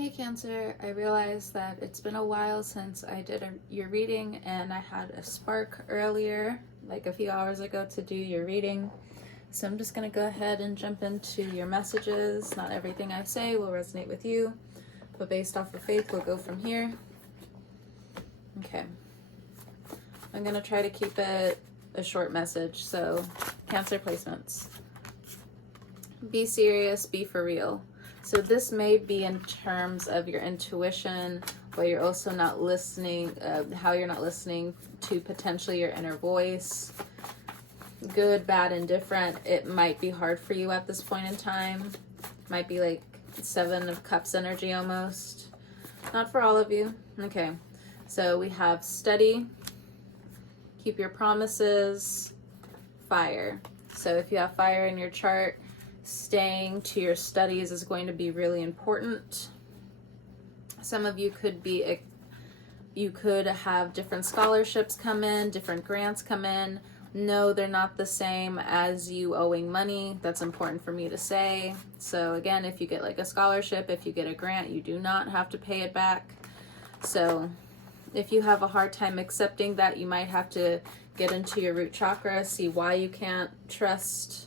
Hey Cancer, I realized that it's been a while since I did your reading, and I had a spark earlier, like a few hours ago, to do your reading. So I'm just going to go ahead and jump into your messages. Not everything I say will resonate with you, but based off of faith, we'll go from here. Okay. I'm going to try to keep it a short message. So, Cancer placements. Be serious, be for real. So this may be in terms of your intuition, but you're also not listening, how you're not listening to potentially your inner voice. Good, bad, indifferent. It might be hard for you at this point in time. Might be like 7 of Cups energy almost. Not for all of you. Okay. So we have steady, keep your promises, fire. So if you have fire in your chart, staying to your studies is going to be really important. Some of you could have different scholarships come in, different grants come in. No, they're not the same as you owing money. That's important for me to say. So again, if you get like a scholarship, if you get a grant, you do not have to pay it back. So if you have a hard time accepting that, you might have to get into your root chakra, see why you can't trust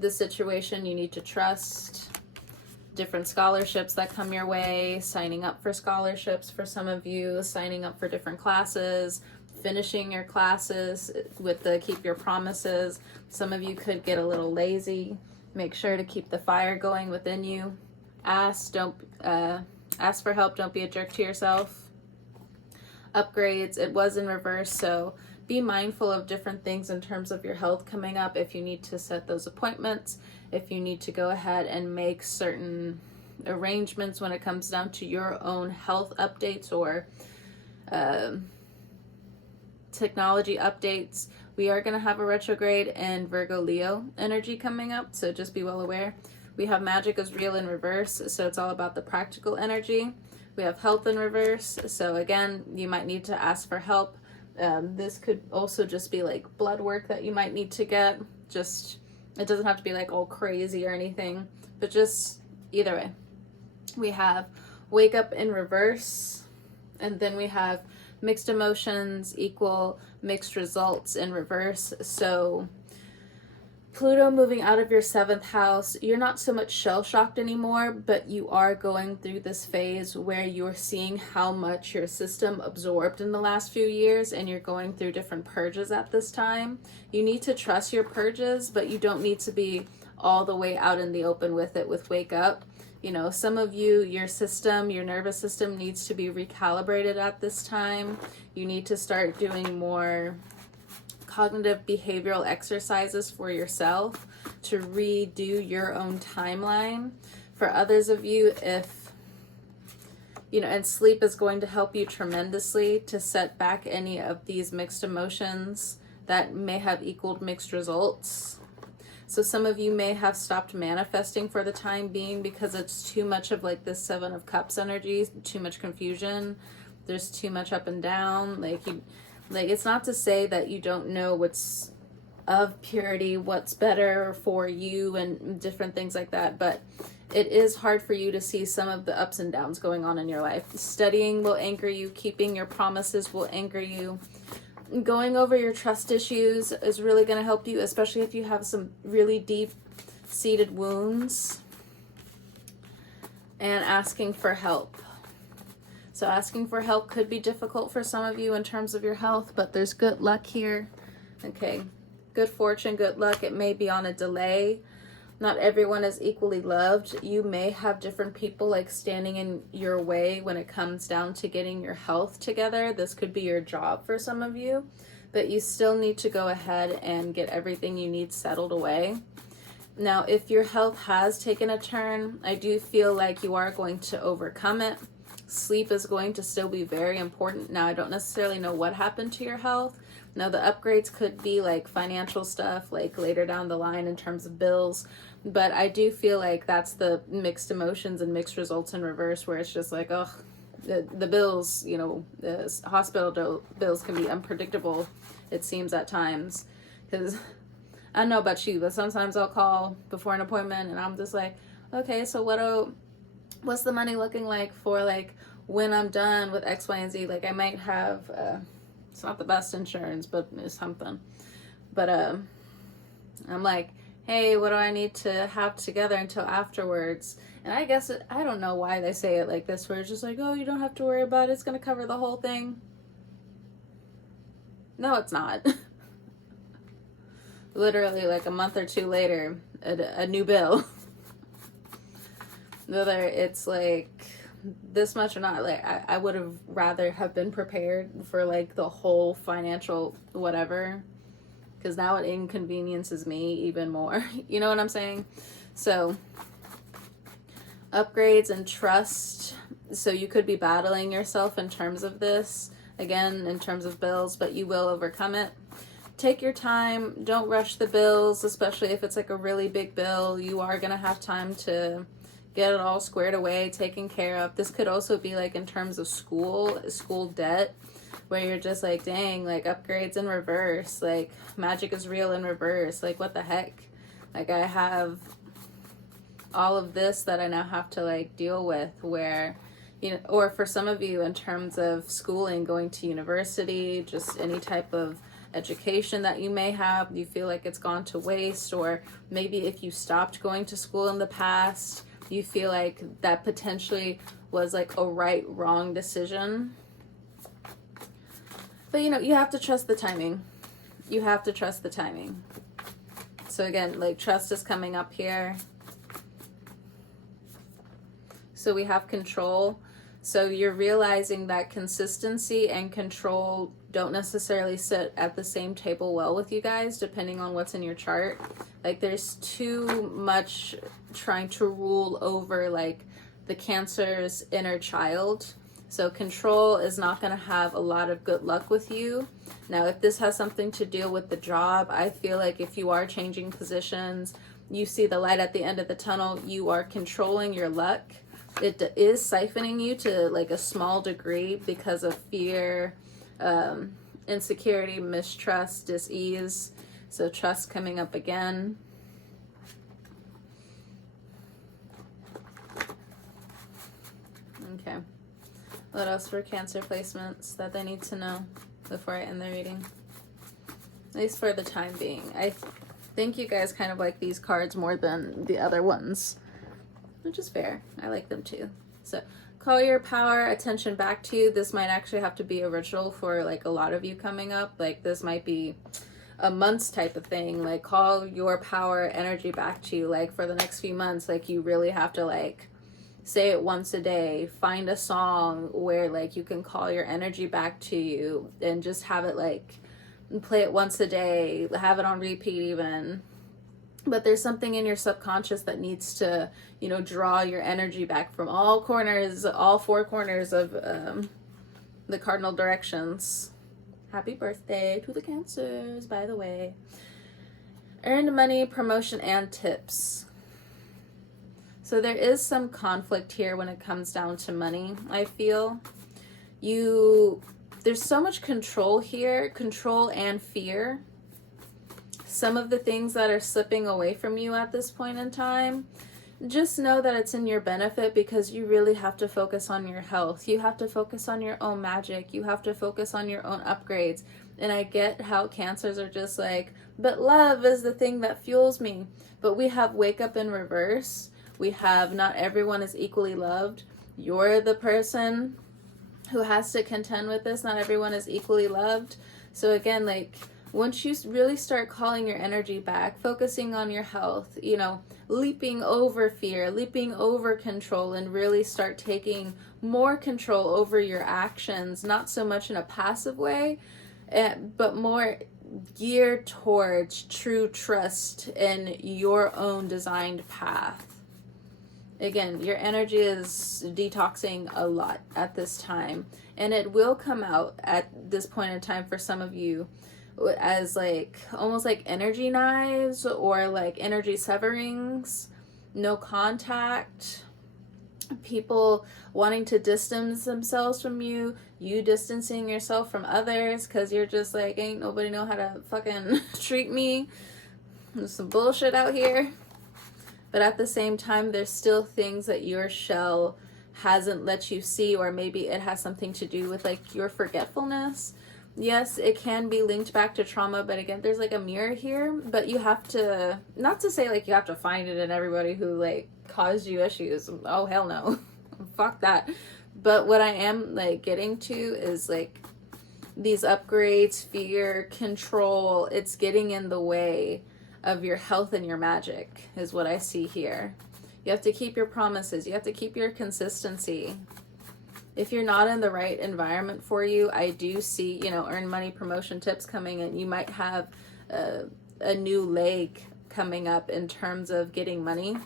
the situation. You need to trust different scholarships that come your way, signing up for scholarships for some of you, signing up for different classes, finishing your classes with the keep your promises. Some of you could get a little lazy. Make sure to keep the fire going within you. Ask for help. Don't be a jerk to yourself. Upgrades, it was in reverse, so be mindful of different things in terms of your health coming up. If you need to set those appointments, if you need to go ahead and make certain arrangements when it comes down to your own health updates or technology updates. We are going to have a retrograde and Virgo Leo energy coming up, so just be well aware. We have magic is real in reverse, so it's all about the practical energy. We have health in reverse, so again, you might need to ask for help. This could also just be like blood work that you might need to get. Just, it doesn't have to be like all crazy or anything, but just either way. We have wake up in reverse, and then we have mixed emotions equal mixed results in reverse. So Pluto moving out of your 7th house, you're not so much shell-shocked anymore, but you are going through this phase where you're seeing how much your system absorbed in the last few years, and you're going through different purges at this time. You need to trust your purges, but you don't need to be all the way out in the open with it with Wake Up. You know, some of you, your system, your nervous system needs to be recalibrated at this time. You need to start doing more cognitive behavioral exercises for yourself to redo your own timeline. For others of you, if you know, and sleep is going to help you tremendously to set back any of these mixed emotions that may have equaled mixed results. So some of you may have stopped manifesting for the time being because it's too much of like this 7 of Cups energy, too much confusion. There's too much up and down. Like, it's not to say that you don't know what's of purity, what's better for you and different things like that, but it is hard for you to see some of the ups and downs going on in your life. Studying will anchor you, keeping your promises will anchor you. Going over your trust issues is really going to help you, especially if you have some really deep-seated wounds. And asking for help. So asking for help could be difficult for some of you in terms of your health, but there's good luck here. Okay, good fortune, good luck. It may be on a delay. Not everyone is equally loved. You may have different people like standing in your way when it comes down to getting your health together. This could be your job for some of you, but you still need to go ahead and get everything you need settled away. Now, if your health has taken a turn, I do feel like you are going to overcome it. Sleep is going to still be very important. Now, I don't necessarily know what happened to your health. Now, the upgrades could be like financial stuff, like later down the line in terms of bills. But I do feel like that's the mixed emotions and mixed results in reverse, where it's just like, oh, the bills, you know, the hospital bills can be unpredictable, it seems at times. Because I don't know about you, but sometimes I'll call before an appointment and I'm just like, okay, so what's the money looking like for like when I'm done with X, Y, and Z? Like I might have, it's not the best insurance, but it's something. But I'm like, hey, what do I need to have together until afterwards? And I guess I don't know why they say it like this, where it's just like, oh, you don't have to worry about it. It's going to cover the whole thing. No, it's not. Literally like a month or two later, a new bill. Whether it's like this much or not, like I would have rather have been prepared for like the whole financial whatever, because now it inconveniences me even more. You know what I'm saying? So upgrades and trust. So you could be battling yourself in terms of this, again, in terms of bills, but you will overcome it. Take your time. Don't rush the bills, especially if it's like a really big bill. You are going to have time to get it all squared away, taken care of. This could also be like in terms of school debt, where you're just like, dang, like upgrades in reverse, like magic is real in reverse, like what the heck? Like I have all of this that I now have to like deal with, where, you know, or for some of you in terms of schooling, going to university, just any type of education that you may have, you feel like it's gone to waste, or maybe if you stopped going to school in the past, you feel like that potentially was like a wrong decision. But you know, you have to trust the timing. You have to trust the timing. So again, like trust is coming up here. So we have control. So you're realizing that consistency and control don't necessarily sit at the same table well with you guys, depending on what's in your chart. Like there's too much trying to rule over like the Cancer's inner child. So control is not going to have a lot of good luck with you. Now, if this has something to do with the job, I feel like if you are changing positions, you see the light at the end of the tunnel, you are controlling your luck. It is siphoning you to like a small degree because of fear, insecurity, mistrust, dis-ease. So trust coming up again. Okay. What else for Cancer placements that they need to know before I end the reading? At least for the time being. I think you guys kind of like these cards more than the other ones, which is fair. I like them too. So call your power, attention back to you. This might actually have to be original for like a lot of you coming up. Like this might be a month's type of thing. Like call your power, energy back to you. Like for the next few months, like you really have to like say it once a day. Find a song where like you can call your energy back to you and just have it like play it once a day. Have it on repeat even. But there's something in your subconscious that needs to, you know, draw your energy back from all corners, all four corners of the cardinal directions. Happy birthday to the Cancers, by the way. Earned money, promotion, and tips. So there is some conflict here when it comes down to money, I feel. There's so much control here, control and fear. Some of the things that are slipping away from you at this point in time, just know that it's in your benefit, because you really have to focus on your health. You have to focus on your own magic. You have to focus on your own upgrades. And I get how Cancers are just like, but love is the thing that fuels me. But we have wake up in reverse. We have not everyone is equally loved. You're the person who has to contend with this. Not everyone is equally loved. So again, like, once you really start calling your energy back, focusing on your health, you know, leaping over fear, leaping over control, and really start taking more control over your actions, not so much in a passive way, but more geared towards true trust in your own designed path. Again, your energy is detoxing a lot at this time, and it will come out at this point in time for some of you as like almost like energy knives or like energy severings, no contact, people wanting to distance themselves from you, you distancing yourself from others because you're just like, ain't nobody know how to fucking treat me. There's some bullshit out here. But at the same time, there's still things that your shell hasn't let you see, or maybe it has something to do with like your forgetfulness. Yes, it can be linked back to trauma, but again, there's like a mirror here, but you have to, not to say like you have to find it in everybody who like caused you issues. Oh, hell no. Fuck that. But what I am like getting to is like these upgrades, fear, control, it's getting in the way of your health and your magic is what I see here. You have to keep your promises. You have to keep your consistency. If you're not in the right environment for you, I do see, you know, earn money promotion tips coming in. You might have a new leg coming up in terms of getting money.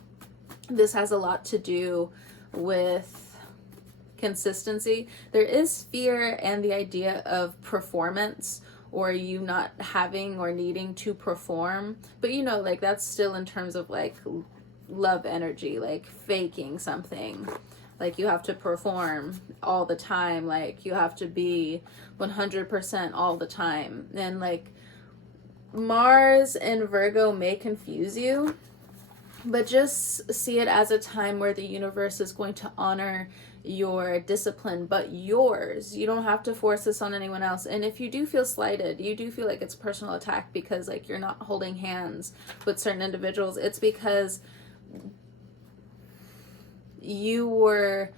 This has a lot to do with consistency. There is fear and the idea of performance, or you not having or needing to perform. But you know, like that's still in terms of like love energy, like faking something. Like you have to perform all the time. Like you have to be 100% all the time. And like Mars and Virgo may confuse you, but just see it as a time where the universe is going to honor your discipline, but yours. You don't have to force this on anyone else. And if you do feel slighted, you do feel like it's personal attack because like you're not holding hands with certain individuals, it's because you were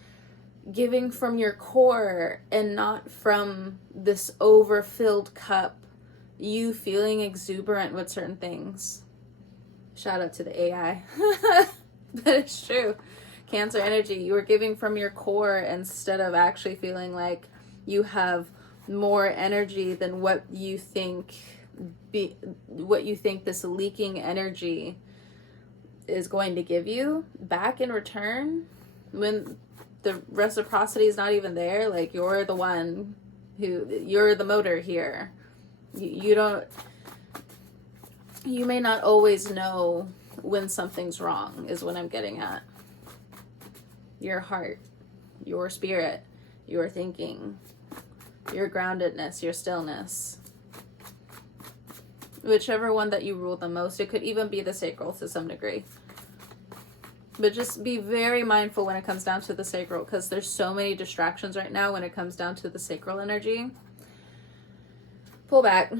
giving from your core and not from this overfilled cup, you feeling exuberant with certain things. Shout out to the AI. But it's true. Cancer energy, you were giving from your core instead of actually feeling like you have more energy than what you think this leaking energy is going to give you back in return. When the reciprocity is not even there, like you're the one you're the motor here. You may not always know when something's wrong, is what I'm getting at. Your heart, your spirit, your thinking, your groundedness, your stillness. Whichever one that you rule the most. It could even be the sacral to some degree. But just be very mindful when it comes down to the sacral, because there's so many distractions right now when it comes down to the sacral energy. Pull back,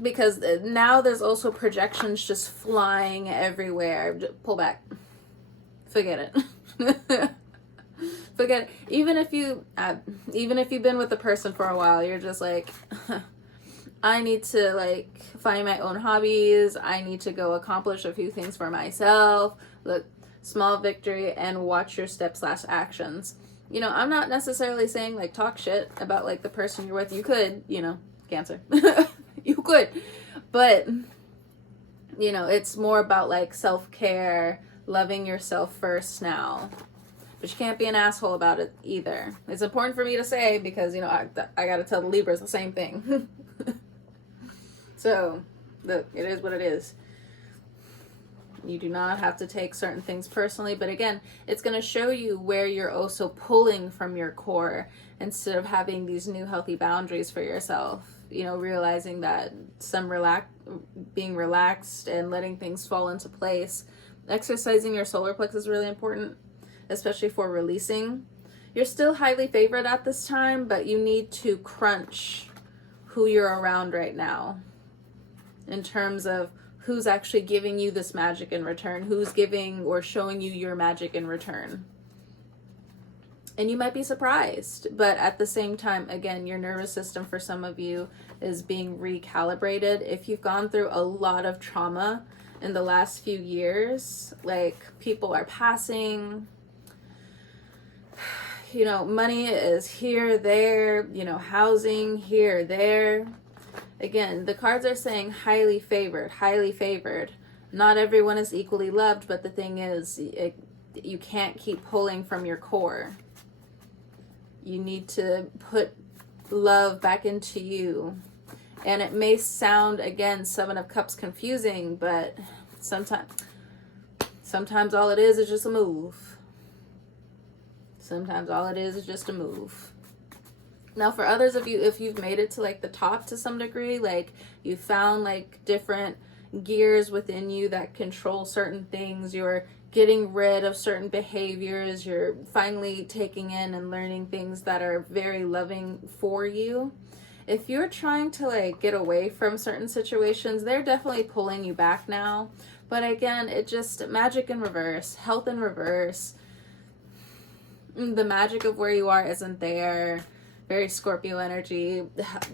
because now there's also projections just flying everywhere. Just pull back. Forget it. Forget it. Even if you've been with the person for a while, you're just like, I need to like find my own hobbies. I need to go accomplish a few things for myself. Look, small victory, and watch your steps/actions. You know, I'm not necessarily saying like talk shit about like the person you're with. You could, you know, Cancer. You could. But, you know, it's more about like self-care, loving yourself first now. But you can't be an asshole about it either. It's important for me to say because, you know, I got to tell the Libras the same thing. So, look, it is what it is. You do not have to take certain things personally. But again, it's going to show you where you're also pulling from your core instead of having these new healthy boundaries for yourself. You know, realizing that being relaxed and letting things fall into place. Exercising your solar plexus is really important, especially for releasing. You're still highly favored at this time, but you need to crunch who you're around right now in terms of who's actually giving you this magic in return, who's giving or showing you your magic in return. And you might be surprised, but at the same time, again, your nervous system for some of you is being recalibrated. If you've gone through a lot of trauma in the last few years, like people are passing, you know, money is here, there, you know, housing here, there. Again, the cards are saying highly favored, highly favored. Not everyone is equally loved, but the thing is, you can't keep pulling from your core. You need to put love back into you. And it may sound, again, Seven of Cups confusing, but sometimes all it is just a move. Sometimes all it is just a move. Now, for others of you, if you've made it to like the top to some degree, like you found like different gears within you that control certain things, you're getting rid of certain behaviors. You're finally taking in and learning things that are very loving for you. If you're trying to like get away from certain situations, they're definitely pulling you back now. But again, it just magic in reverse, health in reverse. The magic of where you are isn't there. Very Scorpio energy.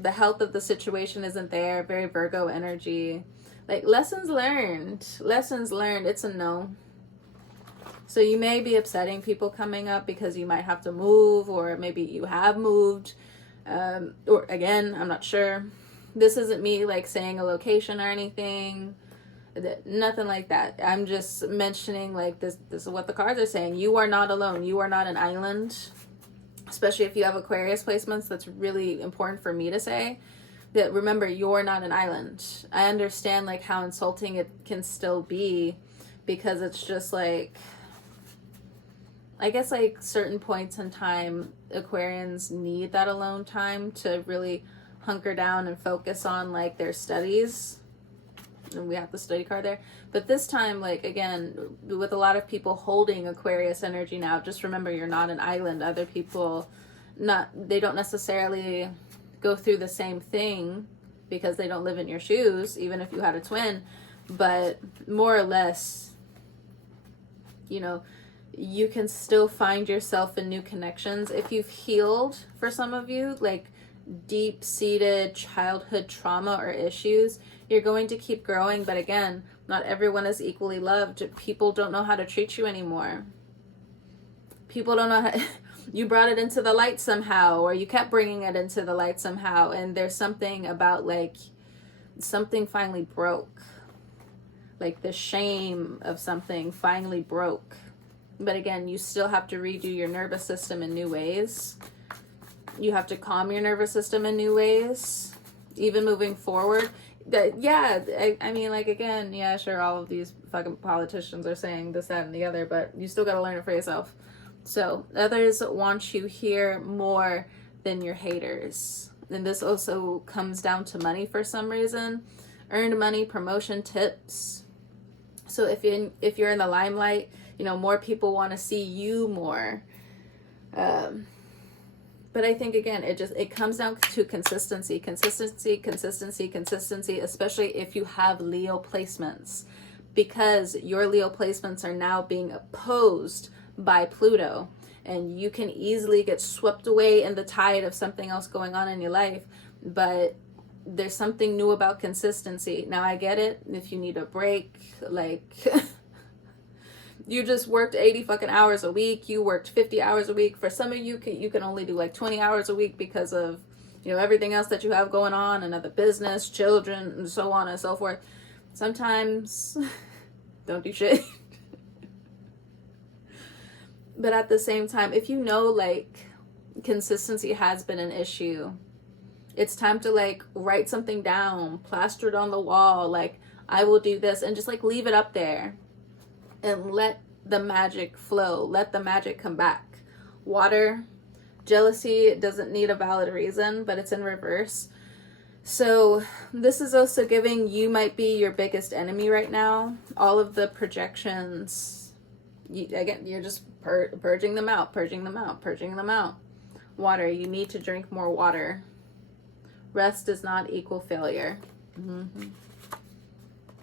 The health of the situation isn't there. Very Virgo energy. Like lessons learned. Lessons learned. It's a no. So you may be upsetting people coming up because you might have to move, or maybe you have moved. Or again, I'm not sure. This isn't me like saying a location or anything. Nothing like that. I'm just mentioning like this is what the cards are saying. You are not alone. You are not an island. Especially if you have Aquarius placements, that's really important for me to say. That remember, you're not an island. I understand like how insulting it can still be, because it's just like, I guess like certain points in time, Aquarians need that alone time to really hunker down and focus on like their studies. And we have the study card there. But this time, like again, with a lot of people holding Aquarius energy now, just remember you're not an island. Other people, they don't necessarily go through the same thing because they don't live in your shoes, even if you had a twin. But more or less, you know, you can still find yourself in new connections. If you've healed, for some of you, like deep-seated childhood trauma or issues, you're going to keep growing. But again, not everyone is equally loved. People don't know how to treat you anymore. People don't know how you brought it into the light somehow, or you kept bringing it into the light somehow, and there's something about like something finally broke, like the shame of something finally broke. But again, you still have to redo your nervous system in new ways. You have to calm your nervous system in new ways, even moving forward. I mean, like, again, yeah, sure, all of these fucking politicians are saying this, that, and the other, but you still got to learn it for yourself. So others want you here more than your haters. And this also comes down to money for some reason. Earned money, promotion, tips. So if you're in the limelight, you know, more people want to see you more. But I think, again, it comes down to consistency, especially if you have Leo placements, because your Leo placements are now being opposed by Pluto, and you can easily get swept away in the tide of something else going on in your life. But there's something new about consistency. Now, I get it. If you need a break, like... you just worked 80 fucking hours a week. You worked 50 hours a week. For some of you, you can only do like 20 hours a week because of, you know, everything else that you have going on, another business, children, and so on and so forth. Sometimes, don't do shit. But at the same time, if you know, like, consistency has been an issue, it's time to, like, write something down, plaster it on the wall, like, I will do this, and just, like, leave it up there. And let the magic flow. Let the magic come back. Water, jealousy doesn't need a valid reason, but it's in reverse. So this is also giving you might be your biggest enemy right now. All of the projections, you're just purging them out, purging them out, purging them out. Water, you need to drink more water. Rest does not equal failure. Mm-hmm.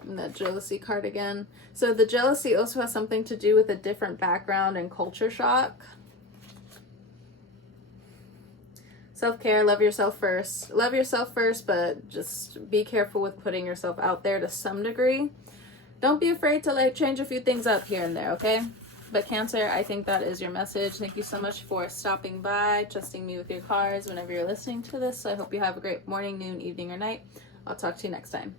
And that jealousy card again. So the jealousy also has something to do with a different background and culture shock. Self-care, love yourself first. Love yourself first, but just be careful with putting yourself out there to some degree. Don't be afraid to like change a few things up here and there, okay? But Cancer, I think that is your message. Thank you so much for stopping by, trusting me with your cards whenever you're listening to this. I hope you have a great morning, noon, evening, or night. I'll talk to you next time.